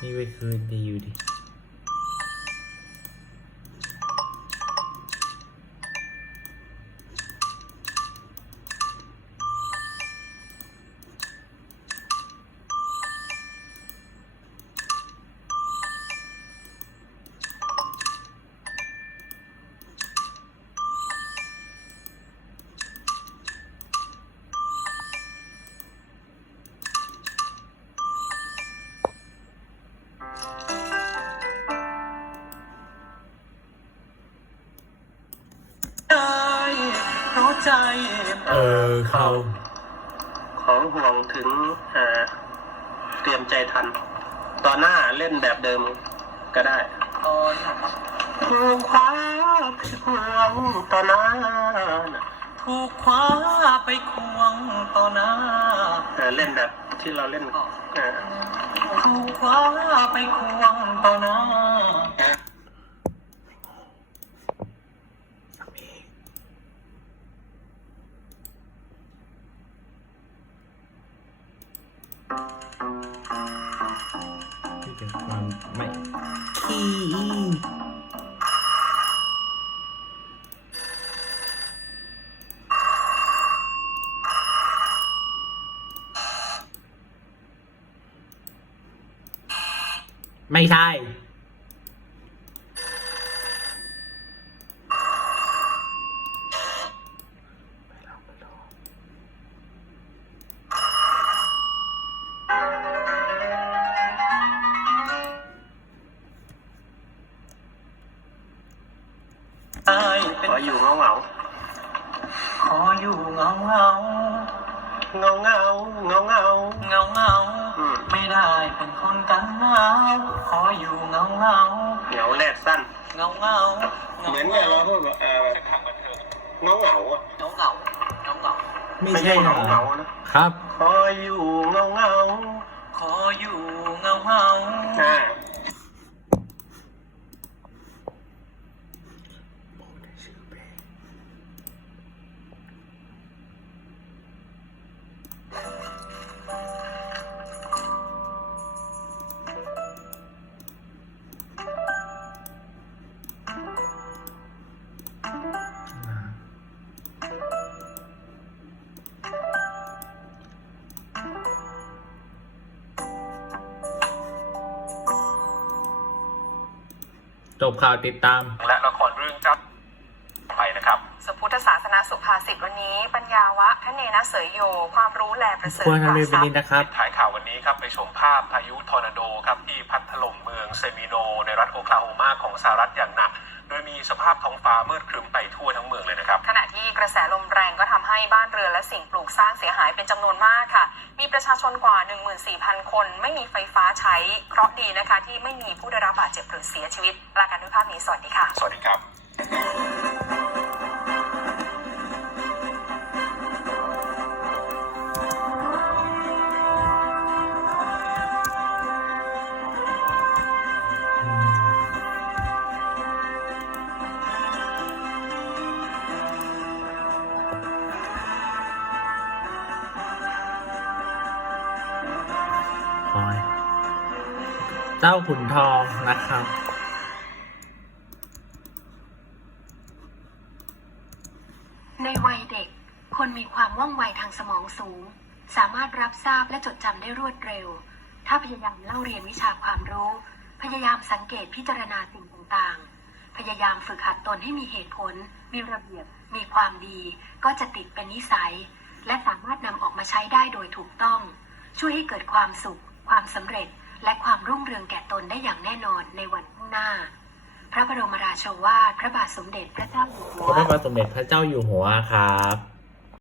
นี่ไปคืนไปอยู่ดิ ใจเออเขาของห่วงถึงอ่าเตรียมใจทันตอนหน้าเล่นแบบเดิมก็ได้ถูกคว้าไปควงต่อหน้าถูกคว้าไปควงต่อหน้าเออเล่นแบบที่เราเล่นเออถูกคว้าไปควงต่อหน้า ที่เป็นความไม่ขี้ไม่ใช่ ขออยู่เงาเงาขออยู่เงาเงาเงาเงาเงาเงาเงาเงาอืมไม่ได้เป็นคนกันหนาวขออยู่เงาเงาเหงาแรกสั้นเงาเงาเหมือนกับเราพูดว่าเออเงาเงาอะเงาเงาเงาเงาไม่ไม่ใช่ใช่เหรเงาอเงานะครับ ขออยู่เงาเงาขออยู่ บข่าวติดตาม และละครเรื่องจับไปนะครับ สุพุทธศาสนาสุภาษิตวันนี้ ปัญญาวะทะเนนะเสยโย ความรู้แลประเสริฐควรกทำว่าเป็นนี้นะครับท้ายข่าววันนี้ครับไปชมภาพพายุทอร์นาโดครับที่พัดถล่มเมืองเซมิโน ในรัฐโอคลาโฮมาของสหรัฐอย่างหนัก โดยมีสภาพท้องฟ้ามืดครึ้มไปทั่วทั้งเมืองเลยนะครับ ขณะที่กระแสลมแรงก็ทำให้บ้านเรือนและสิ่งปลูกสร้างเสียหายเป็นจำนวนมากค่ะ มีประชาชนกว่า 14,000 คน ไม่มีไฟฟ้าใช้เคราะห์ดีนะคะ ที่ไม่มีผู้ได้รับบาดเจ็บหรือเสียชีวิตลาการด้วยภาพนี้สวัสดีค่ะ สวัสดีครับ คอย เจ้าขุนทองนะครับ ในวัยเด็ก คนมีความว่องไวทางสมองสูง สามารถรับทราบและจดจำได้รวดเร็ว ถ้าพยายามเล่าเรียนวิชาความรู้ พยายามสังเกตพิจารณาสิ่งต่างๆ พยายามฝึกหัดตนให้มีเหตุผล มีระเบียบ มีความดี ก็จะติดเป็นนิสัยและสามารถนำออกมาใช้ได้โดยถูกต้อง ช่วยให้เกิดความสุข ความสำเร็จและความรุ่งเรืองแก่ตนได้อย่างแน่นอนในวันข้างหน้า พระบรมราโชวาทพระบาทสมเด็จพระเจ้าอยู่หัว พระบาทสมเด็จพระเจ้าอยู่หัวครับ